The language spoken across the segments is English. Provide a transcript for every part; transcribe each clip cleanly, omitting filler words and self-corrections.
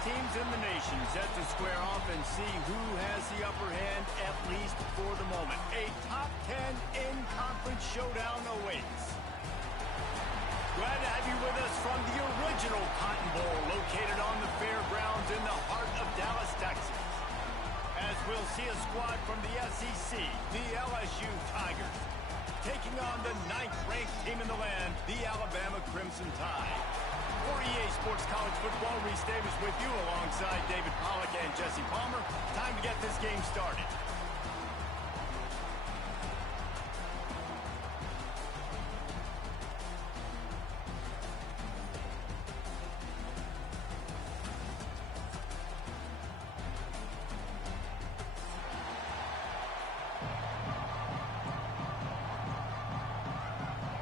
teams in the nation set to square off and see who has the upper hand, at least for the moment. A top 10 in-conference showdown awaits. Glad to have you with us from the original Cotton Bowl, located on the fairgrounds in the heart of Dallas, Texas. As we'll see a squad from the SEC, the LSU Tigers, taking on the 9th-ranked team in the land, the Alabama Crimson Tide. For EA Sports College Football, Reese Davis with you alongside David Pollack and Jesse Palmer. Time to get this game started.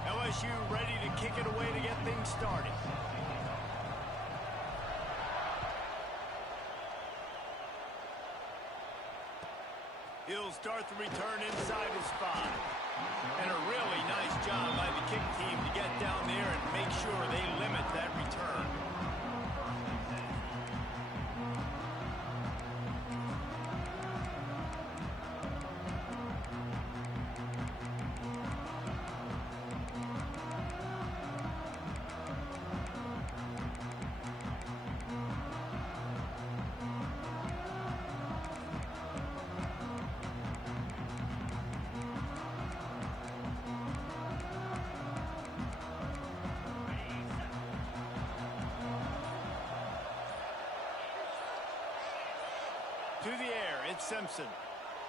LSU ready to kick it away to get things started. He'll start the return inside his 5. And a really nice job by the kick team to get down there and make sure they limit that return. To the air, it's Simpson.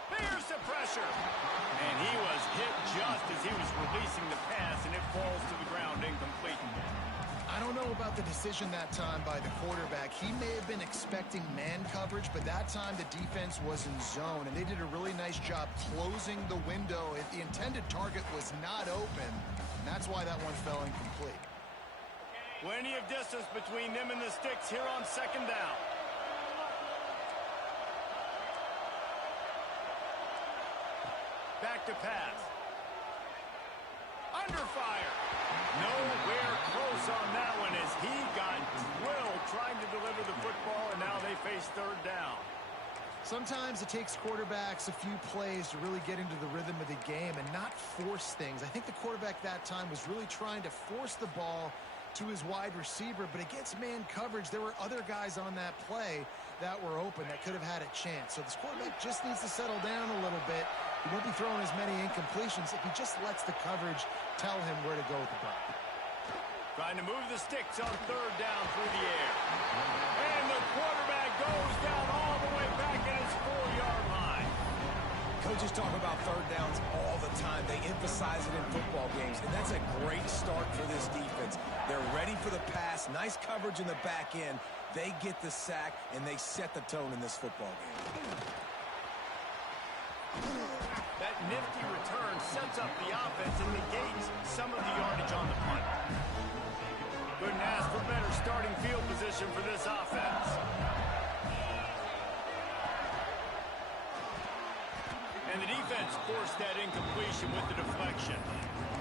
There's the pressure. And he was hit just as he was releasing the pass, and it falls to the ground incomplete. I don't know about the decision that time by the quarterback. He may have been expecting man coverage, but that time the defense was in zone, and they did a really nice job closing the window. If the intended target was not open, and that's why that one fell incomplete. Plenty of distance between them and the sticks here on 2nd down. Back to pass. Under fire. Nowhere close on that one as he got drilled trying to deliver the football, and now they face 3rd down. Sometimes it takes quarterbacks a few plays to really get into the rhythm of the game and not force things. I think the quarterback that time was really trying to force the ball to his wide receiver, but against man coverage, there were other guys on that play that were open that could have had a chance. So this quarterback just needs to settle down a little bit. He won't be throwing as many incompletions if he just lets the coverage tell him where to go with the ball. Trying to move the sticks on 3rd down through the air. And the quarterback goes down all the way back at his 4-yard line. Coaches talk about 3rd downs all the time. They emphasize it in football games, and that's a great start for this defense. They're ready for the pass, nice coverage in the back end. They get the sack, and they set the tone in this football game. That nifty return sets up the offense and negates some of the yardage on the punt. Couldn't ask for better starting field position for this offense. And the defense forced that incompletion with the deflection.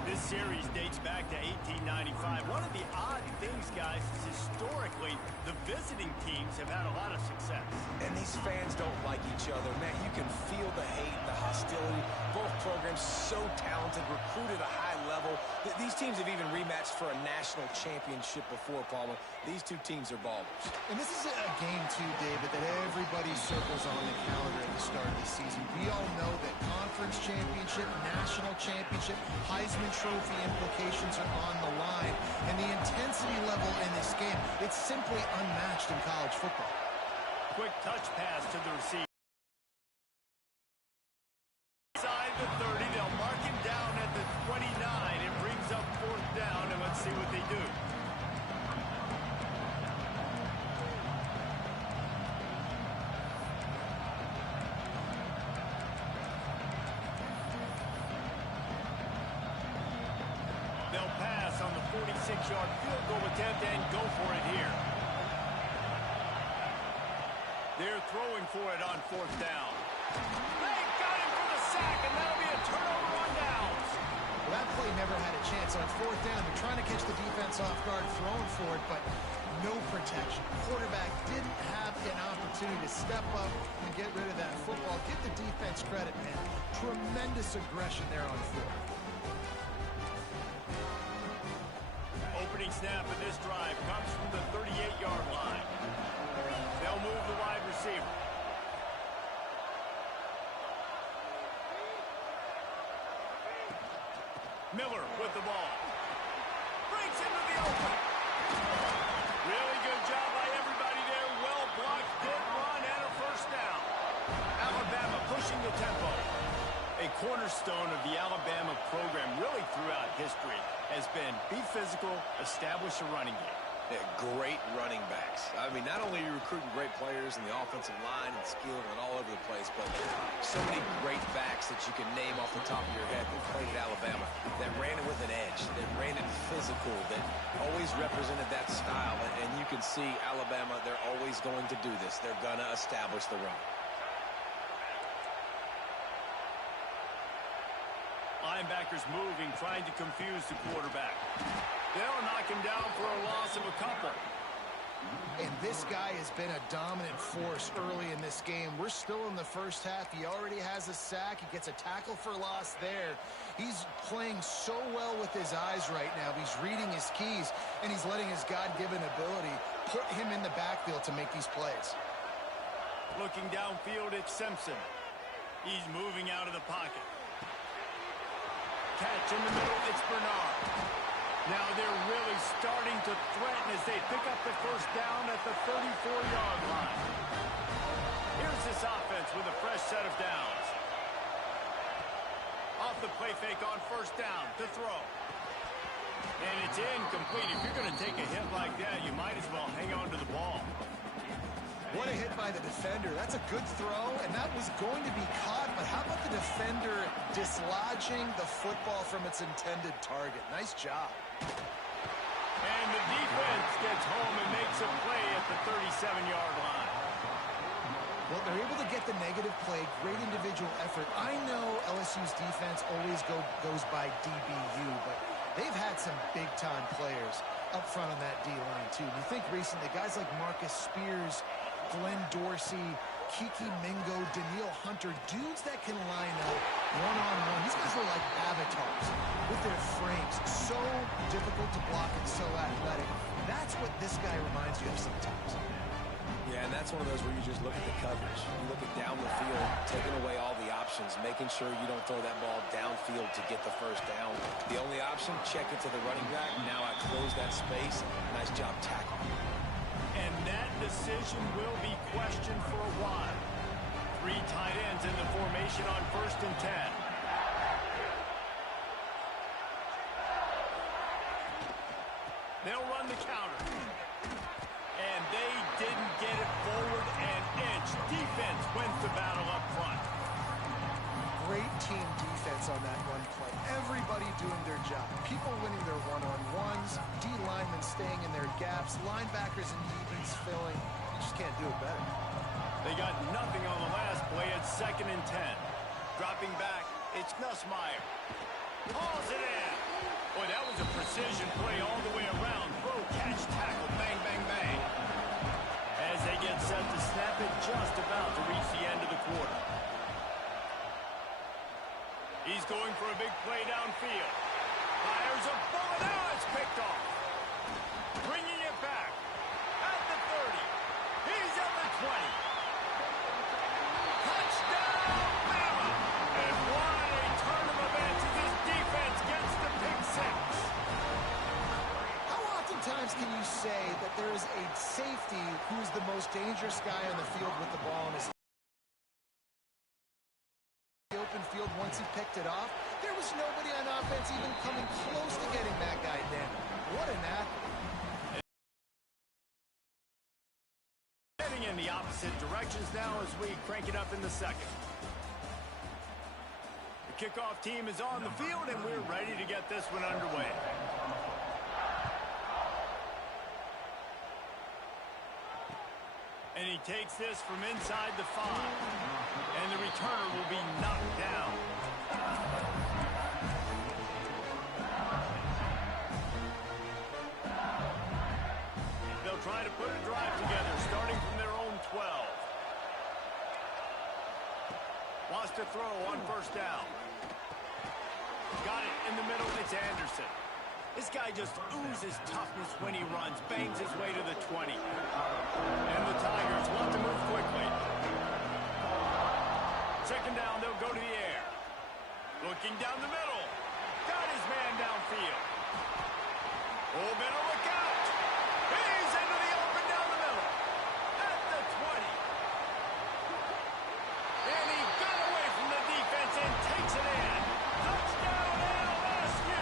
This series dates back to 1895. One of the odd things, guys, is historically the visiting teams have had a lot of success. And these fans don't like each other. Man, you can feel the hate, the hostility. Both programs so talented, recruited at a high level. These teams have even rematched for a national championship before, Palmer. These two teams are ballers. And this is a game, too, David, that everybody circles on the calendar at the start of the season. We all know that conference championship, national championship, Heisman Trophy implications are on the line. And the intensity level in this game, it's simply unmatched in college football. Quick touch pass to the receiver. Inside the 30, they'll mark him down at the 29. It brings up 4th down, and let's see what they do. They'll pass on the 46-yard field goal attempt and go for it here. They're throwing for it on 4th down. They got him for the sack, and that'll be a turnover on downs. Well, that play never had a chance on 4th down. They're trying to catch the defense off guard, throwing for it, but no protection. Quarterback didn't have an opportunity to step up and get rid of that football. Give the defense credit, man. Tremendous aggression there on fourth. Opening snap of this drive comes from the 38-yard line. They'll move the wide receiver. Miller with the ball. Breaks into the open. Really good job by everybody there. Well blocked, good run, and a first down. Alabama pushing the tempo. A cornerstone of the Alabama program really throughout history has been be physical, establish a running game. Yeah, great running backs. I mean, not only are you recruiting great players in the offensive line and skill and all over the place, but so many great backs that you can name off the top of your head that played at Alabama, that ran it with an edge, that ran it physical, that always represented that style. And you can see Alabama, they're always going to do this. They're going to establish the run. Linebackers moving, trying to confuse the quarterback. They'll knock him down for a loss of a couple. And this guy has been a dominant force early in this game. We're still in the first half. He already has a sack. He gets a tackle for loss there. He's playing so well with his eyes right now. He's reading his keys, and he's letting his God-given ability put him in the backfield to make these plays. Looking downfield, it's Simpson. He's moving out of the pocket. Catch in the middle, it's Bernard. Now they're really starting to threaten as they pick up the first down at the 34-yard line. Here's this offense with a fresh set of downs. Off the play fake on first down to throw. And it's incomplete. If you're going to take a hit like that, you might as well hang on to the ball. What a hit by the defender. That's a good throw, and that was going to be caught, but how about the defender dislodging the football from its intended target? Nice job. And the defense gets home and makes a play at the 37-yard line. Well, they're able to get the negative play, great individual effort. I know LSU's defense always goes by DBU, but they've had some big-time players up front on that D-line, too. You think recently, guys like Marcus Spears, Glenn Dorsey, Kiki Mingo, Daniil Hunter, dudes that can line up one-on-one. These guys are like avatars with their frames. So difficult to block and so athletic. That's what this guy reminds you of sometimes. Yeah, and that's one of those where you just look at the coverage. You look at down the field, taking away all the options, making sure you don't throw that ball downfield to get the first down. The only option, check it to the running back. Now I close that space. Nice job tackling. And that decision will be questioned for a while. 3 tight ends in the formation on 1st and 10. They'll run the counter. And they didn't get it forward an inch. Defense wins the battle up front. Great team defense on that run play. Everybody doing their job. People winning their one-on-ones, D linemen staying in their gaps, linebackers and DBs filling. You just can't do it better. They got nothing on the last play at 2nd and 10. Dropping back, it's Nussmeier. Hauls it in. Boy, that was a precision play all the way around. Throw, catch, tackle, bang, bang, bang. As they get set to snap it, just about to reach the end of the quarter. He's going for a big play downfield. Fires a bullet. Now it's picked off. Bringing it back. At the 30. He's at the 20. Touchdown, Bama! And what a turn of events as this defense gets the pick 6. How oftentimes can you say that there is a safety who's the most dangerous guy on the field with the ball in his open field once he picked it off? There was nobody on offense even coming close to getting that guy down. What an athlete. Heading in the opposite directions now as we crank it up in the second. The kickoff team is on the field, and we're ready to get this one underway. And he takes this from inside the 5. And the returner will be knocked down. They'll try put a drive together, starting from their own 12. Wants to throw on first down. Got it in the middle. It's Anderson. This guy just oozes toughness when he runs. Bangs his way to the 20. And the Tigers want to move quickly. Second down, they'll go to the air. Looking down the middle. Got his man downfield. Oh, better look out. He's into the open down the middle. At the 20. And he got away from the defense and takes it in. Touchdown, LSU.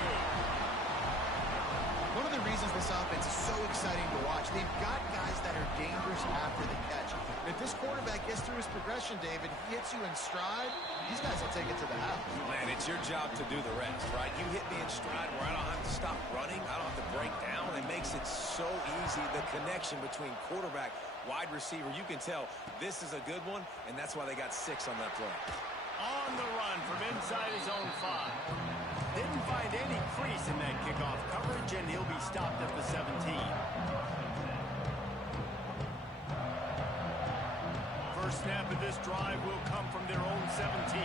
One of the reasons this offense is so exciting to watch, they've got guys that are dangerous after the catch. And if this quarterback gets through his progression, David, he hits you in stride, these guys will take it to the house. Man, it's your job to do the rest, right? You hit me in stride where I don't have to stop running. I don't have to break down. It makes it so easy. The connection between quarterback, wide receiver, you can tell this is a good one, and that's why they got 6 on that play. On the run from inside his own 5. Didn't find any crease in that kickoff coverage, and he'll be stopped at the 17. First snap of this drive will come from their own 17.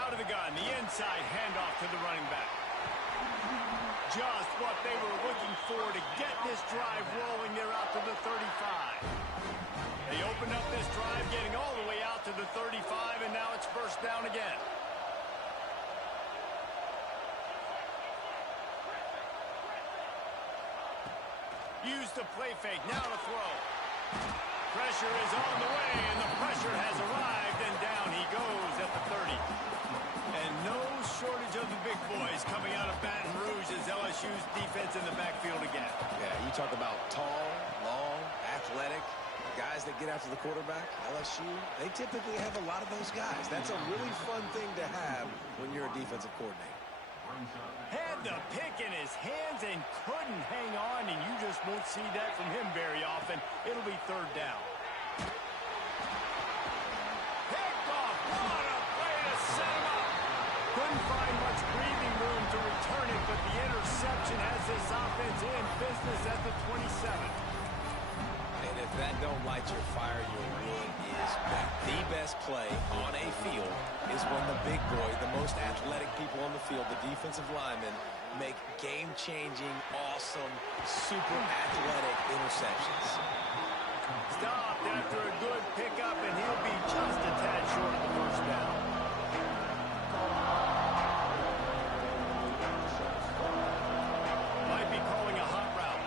Out of the gun, the inside handoff to the running back. Just what they were looking for to get this drive rolling. They're out to the 35. They opened up this drive, getting all the way out to the 35, and now it's first down again. Use the play fake, now to throw. Pressure is on the way, and the pressure has arrived, and down he goes at the 30. And no shortage of the big boys coming out of Baton Rouge as LSU's defense in the backfield again. Yeah, you talk about tall, long, athletic, guys that get after the quarterback. LSU, they typically have a lot of those guys. That's a really fun thing to have when you're a defensive coordinator. Had the pick in his hands and couldn't hang on, and you just won't see that from him very often. It'll be third down. Picked off. What a play to set him up. Couldn't find much breathing room to return it, but the interception has this offense in business at the 27. And if that don't light your fire, your wood is back. The best play on a field is when the big boy, the most athletic people on the field, the defensive linemen, make game-changing, awesome, super athletic interceptions. Stopped after a good pickup, and he'll be just a tad short of the first down. Might be calling a hot route.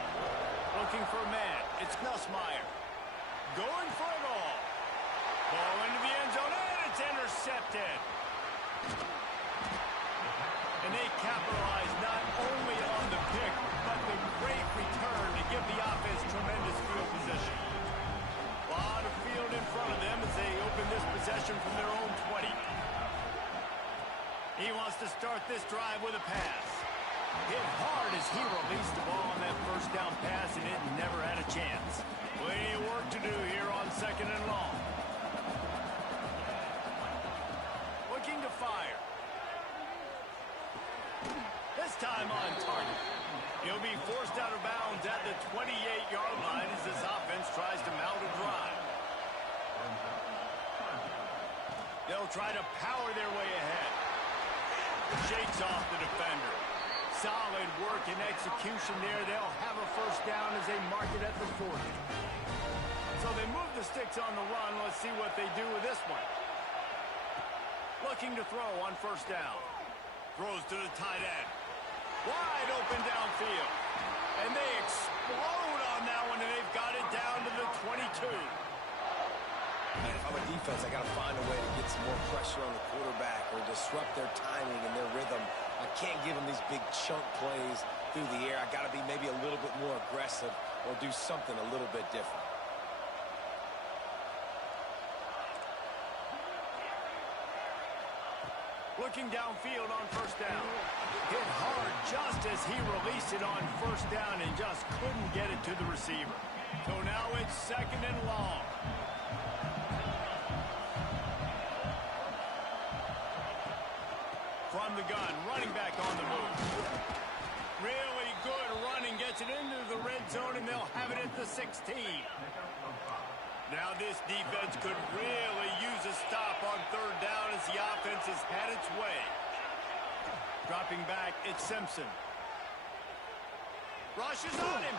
Looking for a man. It's Nussmeier. Going for it all. Ball into the end zone, and it's intercepted. And they capitalize not only on the pick, but the great return to give the offense tremendous field position. A lot of field in front of them as they open this possession from their own 20. He wants to start this drive with a pass. Hit hard as he released the ball on that first down pass, and it never had a chance. Plenty of work to do here on second and long. Looking to fire. This time on target. He'll be forced out of bounds at the 28-yard line as this offense tries to mount a drive. They'll try to power their way ahead. Shakes off the defender. Solid work and execution there. They'll have a first down as they mark it at the 40. So they move the sticks on the run. Let's see what they do with this one. Looking to throw on first down. Throws to the tight end. Wide open downfield. And they explode on that one, and they've got it down to the 22. Man, if I'm a defense, I got to find a way to get some more pressure on the quarterback or disrupt their timing and their rhythm. I can't give them these big chunk plays through the air. I got to be maybe a little bit more aggressive or do something a little bit different. Looking downfield on first down. Hit hard just as he released it on first down and just couldn't get it to the receiver. So now it's second and long. From the gun, running back on the move. Really good running, gets it into 16. Now this defense could really use a stop on third down as the offense has had its way. Dropping back, it's Simpson. Rushes on him.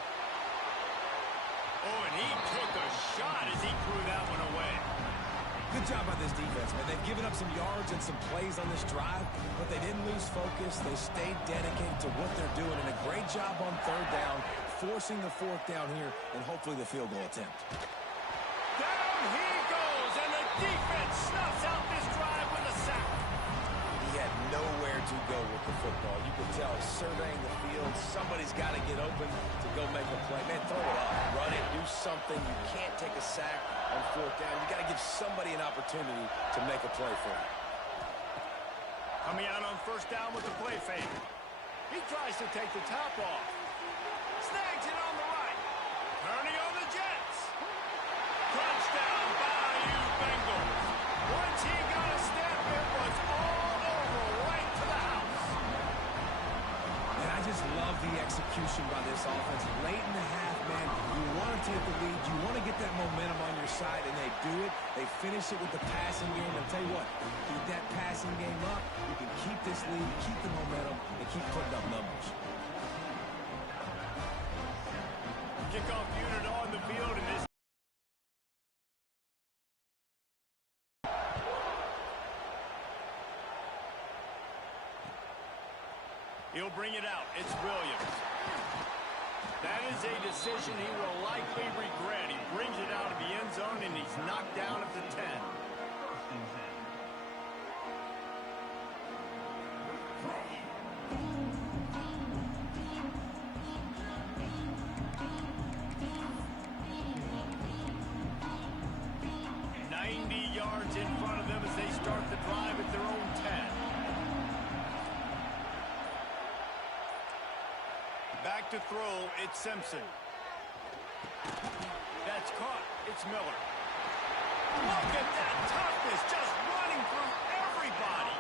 Oh, and he took a shot as he threw that one away. Good job by this defense, man. They've given up some yards and some plays on this drive, but they didn't lose focus. They stayed dedicated to what they're doing, and a great job on third down, forcing the fourth down here, and hopefully the field goal attempt. Down he goes, and the defense snuffs out this drive with a sack. He had nowhere to go with the football. You could tell surveying the field, somebody's got to get open to go make a play. Man, throw it up, run it, do something. You can't take a sack on fourth down. You got to give somebody an opportunity to make a play for you. Coming out on first down with the play fake. He tries to take the top off. Snags it on the right. Turning on the Jets. Touchdown, Bayou Bengals. Once he got a step, it was all over right to the house. And I just love the execution by this offense. Late in the half, man, you want to take the lead. You want to get that momentum on your side, and they do it. They finish it with the passing game. I'll tell you what, keep that passing game up. You can keep this lead, keep the momentum, and keep putting up numbers. Kickoff unit on the field in this. He'll bring it out. It's Williams. That is a decision he will likely regret. He brings it out of the end zone, and he's knocked down at the 10. Yards in front of them as they start the drive at their own 10. Back to throw, it's Simpson. That's caught. It's Miller. Look at that toughness, just running through everybody.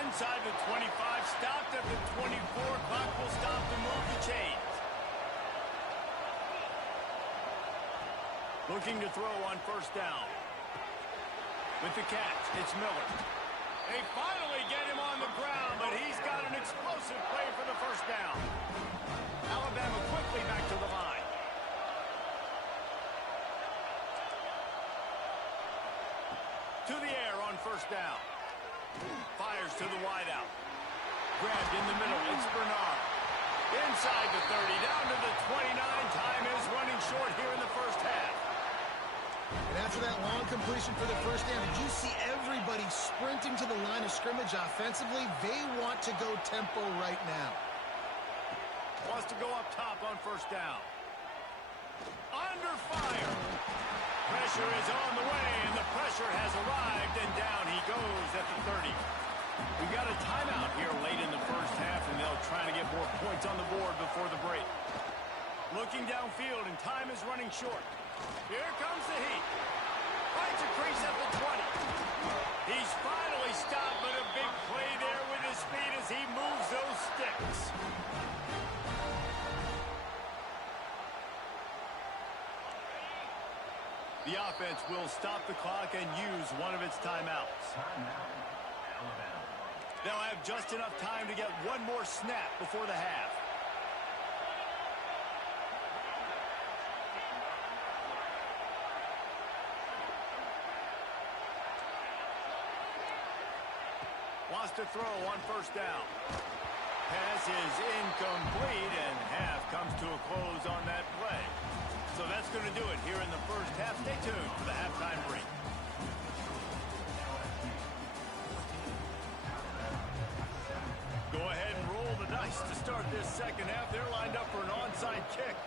Inside the 25, stopped at the 24. Clock will stop to move the chains. Looking to throw on first down. With the catch, it's Miller. They finally get him on the ground, but he's got an explosive play for the first down. Alabama quickly back to the line. To the air on first down. Fires to the wideout. Grabbed in the middle, it's Bernard. Inside the 30, down to the 29. Time is running short here in the first half. And after that long completion for the first down, did you see everybody sprinting to the line of scrimmage offensively? They want to go tempo right now. Wants to go up top on first down. Under fire. Pressure is on the way, and the pressure has arrived, and down he goes at the 30. We got a timeout here late in the first half, and they'll try to get more points on the board before the break. Looking downfield, and time is running short. Here comes the heat. Finds a crease at the 20. He's finally stopped, but a big play there with his speed as he moves those sticks. The offense will stop the clock and use one of its timeouts. They'll have just enough time to get one more snap before the half. Wants to throw on first down. Pass is incomplete, and half comes to a close on that play. So that's going to do it here in the first half. Stay tuned for the halftime break. Go ahead and roll the dice to start this second half. They're lined up for an onside kick.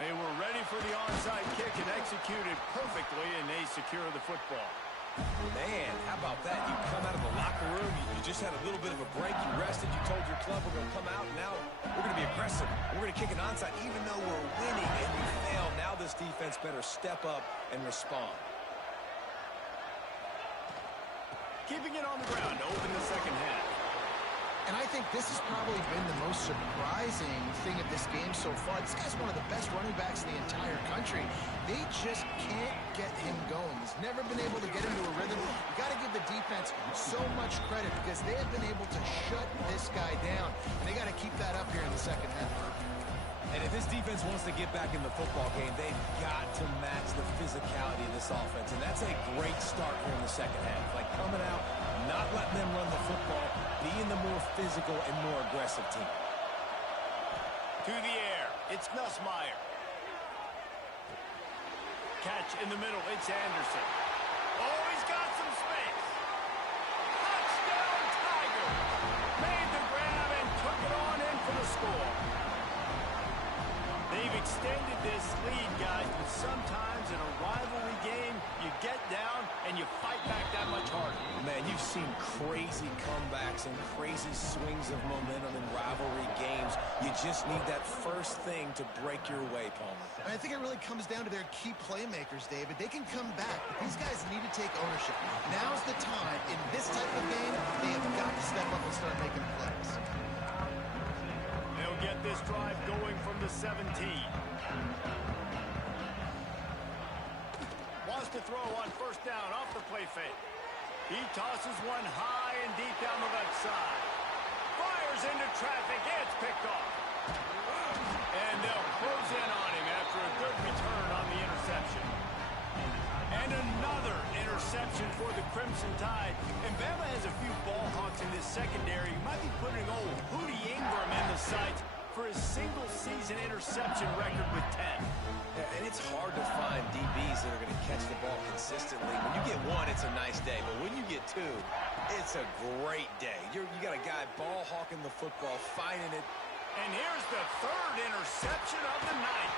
They were ready for the onside kick and executed perfectly, and they secure the football. Man, how about that? You come out of the locker room, you just had a little bit of a break, you rested, you told your club we're going to come out, and now we're going to be aggressive. We're going to kick an onside, even though we're winning and you fail. Now this defense better step up and respond. Keeping it on the ground to open the second half. And I think this has probably been the most surprising thing of this game so far, this guy's one of the best running backs in the entire country. They just can't get him going. He's never been able to get into a rhythm. You got to give the defense so much credit because they have been able to shut this guy down, and they got to keep that up here in the second half. And if this defense wants to get back in the football game, they've got to match the physicality of this offense. And that's a great start here in the second half. Like coming out, not letting them run the football, being the more physical and more aggressive team. To the air, it's Nussmeier. Catch in the middle, it's Anderson. Oh, he's got some space. Touchdown, Tiger. Made the grab and took it on in for the score. They've extended this lead, guys, but sometimes in a rivalry game, you get down and you fight back that much harder. Man, you've seen crazy comebacks and crazy swings of momentum in rivalry games. You just need that first thing to break your way, Palmer. I think it really comes down to their key playmakers, David. They can come back, but these guys need to take ownership. Now's the time. In this type of game, they have got to step up and start making plays. They'll get this drive going from the 17. Wants to throw on first down off the play fake. He tosses one high and deep down the left side. Fires into traffic. It's picked off. And they'll close in on him after a good return on the interception. And another interception for the Crimson Tide. And Bama has a few ball hawks in this secondary. You might be putting old Hootie Ingram in the sights for his single-season interception record with 10. And it's hard to find DBs that are going to catch the ball consistently. When you get one, it's a nice day. But when you get two, it's a great day. You got a guy ball hawking the football, finding it. And here's the third interception of the night.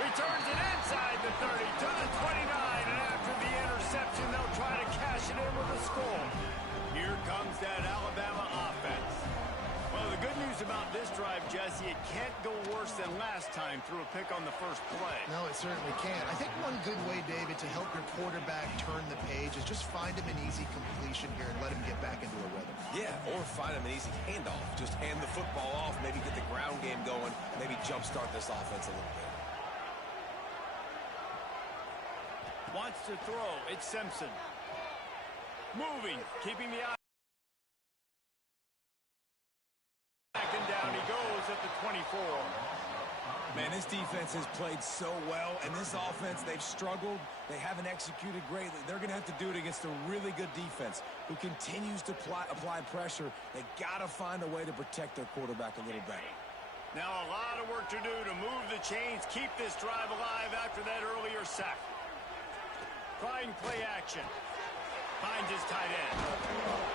Returns it inside the 30 to the 29. And after the interception, they'll try to cash it in with a score. Here comes that Alabama offense. Well, the good news about this drive, Jesse, it can't go worse than last time through a pick on the first play. No, it certainly can't. I think one good way, David, to help your quarterback turn the page is just find him an easy completion here and let him get back into a rhythm. Yeah, or find him an easy handoff. Just hand the football off, maybe get the ground game going, maybe jumpstart this offense a little bit. Wants to throw. It's Simpson. Moving, keeping the eye. And down he goes at the 24. Man, this defense has played so well, and this offense, they've struggled. They haven't executed greatly. They're going to have to do it against a really good defense who continues to apply pressure. They got to find a way to protect their quarterback a little better. Now a lot of work to do to move the chains, keep this drive alive after that earlier sack. Trying play action. Finds his tight end.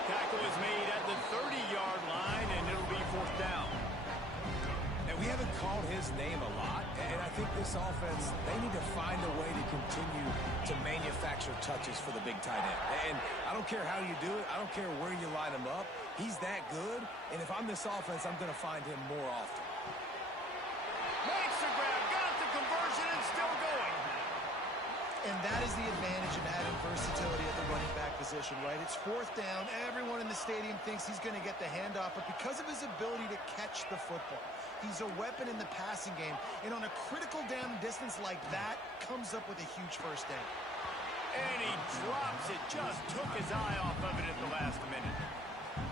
Tackle is made at the 30-yard line, and it'll be fourth down. And we haven't called his name a lot, and I think this offense, they need to find a way to continue to manufacture touches for the big tight end. And I don't care how you do it. I don't care where you line him up. He's that good, and if I'm this offense, I'm going to find him more often. Makes the grab, got the conversion, and still going. And that is the advantage of adding versatility at the running back position, right? It's fourth down. Everyone in the stadium thinks he's going to get the handoff, but because of his ability to catch the football, he's a weapon in the passing game. And on a critical down distance like that, comes up with a huge first down. And he drops it, just took his eye off of it at the last minute.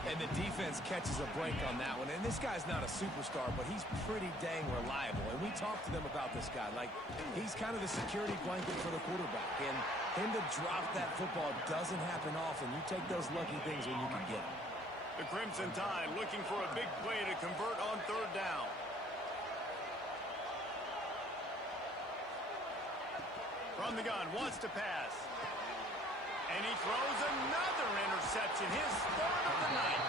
And the defense catches a break on that one. And this guy's not a superstar, but he's pretty dang reliable. And we talked to them about this guy. Like, he's kind of the security blanket for the quarterback. And him to drop that football doesn't happen often. You take those lucky things when you can get them. The Crimson Tide looking for a big play to convert on third down. From the gun, wants to pass. And he throws another interception, his third of the night.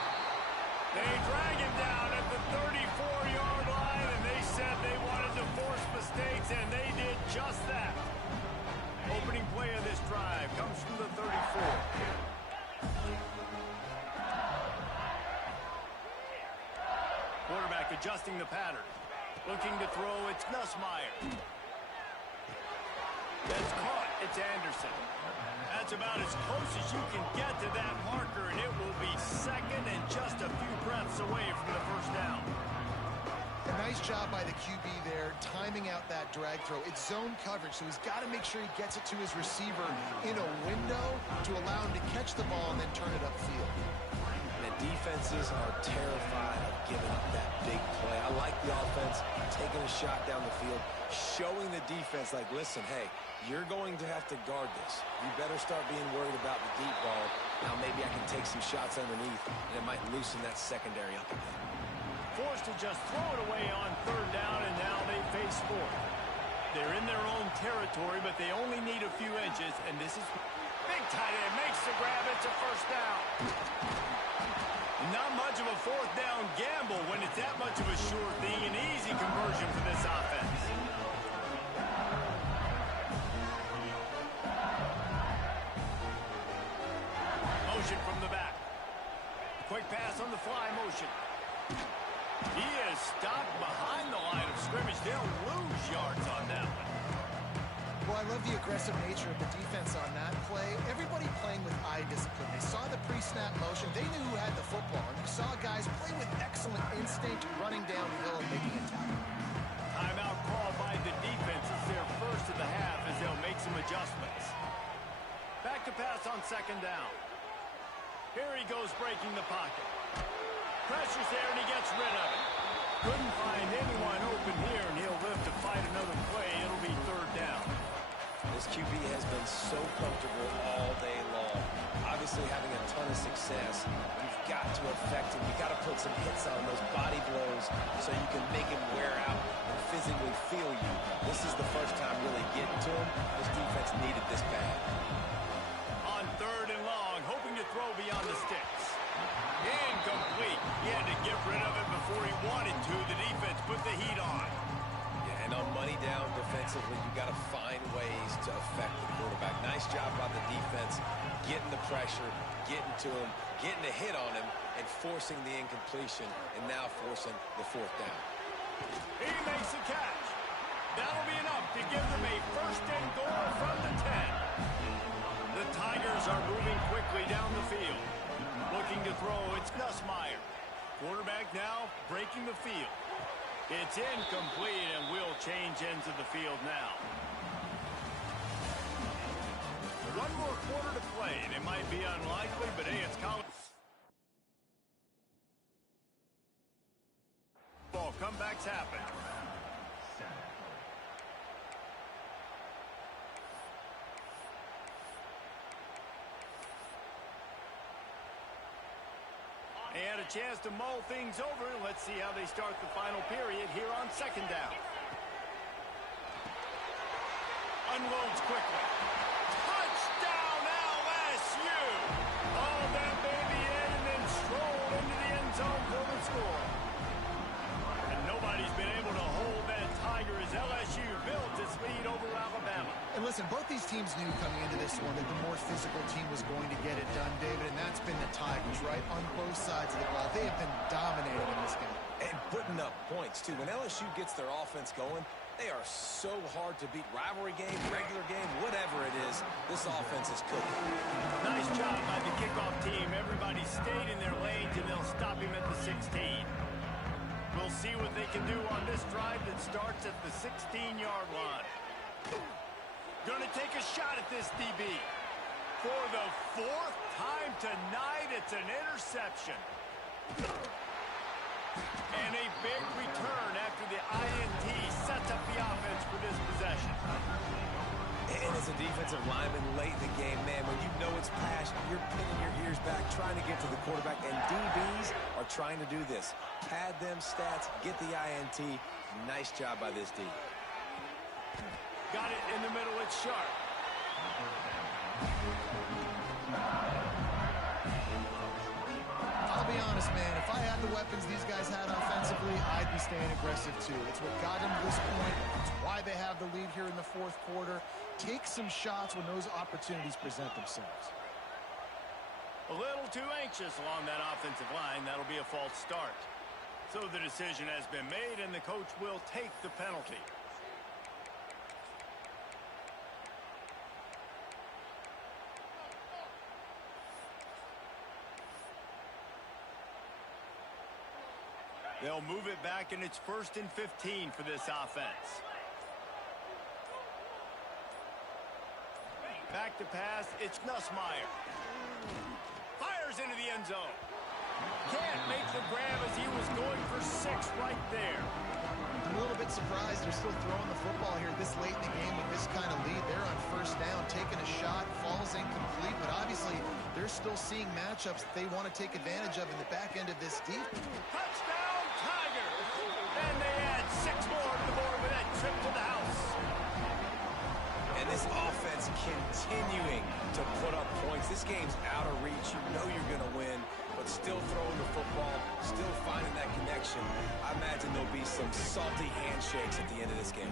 They drag him down at the 34-yard line, and they said they wanted to force mistakes, and they did just that. Opening play of this drive comes from the 34. Quarterback adjusting the pattern. Looking to throw, it's Nussmeier. That's caught, it's Anderson. That's about as close as you can get to that marker, and it will be second and just a few breaths away from the first down. job by the QB there, timing out that drag throw. It's zone coverage, so he's got to make sure he gets it to his receiver in a window to allow him to catch the ball and then turn it upfield. The defenses are terrified of giving up that big play. I like the offense taking a shot down the field, showing the defense like, listen, hey, you're going to have to guard this. You better start being worried about the deep ball. Now maybe I can take some shots underneath, and it might loosen that secondary up a bit. Forced to just throw it away on third down, and now they face fourth. They're in their own territory, but they only need a few inches, and this is big tight end makes the grab. It's a first down. Not much of a fourth down gamble when it's that much of a sure thing. An easy conversion for this offense. Motion from the back. Quick pass on the fly motion. He is stopped behind the line of scrimmage. They'll lose yards on that one. Well, I love the aggressive nature of the defense on that play. Everybody playing with eye discipline. They saw the pre-snap motion. They knew who had the football. And you saw guys play with excellent instinct, running downhill and making a tackle. Timeout called by the defense. It's their first of the half as they'll make some adjustments. Back to pass on second down. Here he goes breaking the pocket. Pressure's there and he gets rid of it. Couldn't find anyone open here, and he'll live to fight another play. It'll be third down. This QB has been so comfortable all day long. Obviously having a ton of success. You've got to affect him. You've got to put some hits on those body blows so you can make him wear out and physically feel you. This is the first time really getting to him. This defense needed this bad. On third and long, hoping to throw beyond the sticks. Incomplete. He had to get rid of it before he wanted to. The defense put the heat on. Yeah, and on money down defensively, you got to find ways to affect the quarterback. Nice job by the defense, getting the pressure, getting to him, getting a hit on him, and forcing the incompletion, and now forcing the fourth down. He makes the catch. That'll be enough to give them a first and goal from the 10. The Tigers are moving quickly down the field. Looking to throw, it's Nussmeier. Quarterback now breaking the field. It's incomplete and will change ends of the field now. One more quarter to play, and it might be unlikely, but hey, it's college. Ball comebacks happen. They had a chance to mull things over. Let's see how they start the final period here on second down. Unloads quickly. Touchdown LSU! All that baby in and then strolled into the end zone for the score. And nobody's been able to hold that Tiger as LSU built its lead over Alabama. And listen, both these teams knew coming into this one that the more physical team was going to get it done, David, and that's been the Tigers, right? On both sides of the ball. They have been dominating in this game. And putting up points, too. When LSU gets their offense going, they are so hard to beat. Rivalry game, regular game, whatever it is, this offense is cooking. Nice job by the kickoff team. Everybody stayed in their lanes, and they'll stop him at the 16. We'll see what they can do on this drive that starts at the 16-yard line. Gonna take a shot at this DB. For the fourth time tonight, it's an interception. And a big return after the INT sets up the offense for this possession. And as a defensive lineman late in the game, man, when you know it's past, you're pinning your ears back, trying to get to the quarterback, and DBs are trying to do this. Pad them stats, get the INT. Nice job by this D. Got it in the middle, it's sharp. I'll be honest, man, if I had the weapons these guys had offensively, I'd be staying aggressive too. It's what got them to this point. It's why they have the lead here in the fourth quarter. Take some shots when those opportunities present themselves. A little too anxious along that offensive line. That'll be a false start. So the decision has been made, and the coach will take the penalty. They'll move it back, and it's 1st and 15 for this offense. Back to pass, it's Nussmeier. Fires into the end zone. Can't make the grab as he was going for 6 right there. I'm a little bit surprised they're still throwing the football here this late in the game with this kind of lead. They're on 1st down, taking a shot, falls incomplete, but obviously they're still seeing matchups that they want to take advantage of in the back end of this deep. Touchdown, Tigers! And they add 6 more to the board with that trip to the house. And this offense continuing to put up points. This game's out of reach. You know you're going to win, but still throwing the football, still finding that connection. I imagine there'll be some salty handshakes at the end of this game.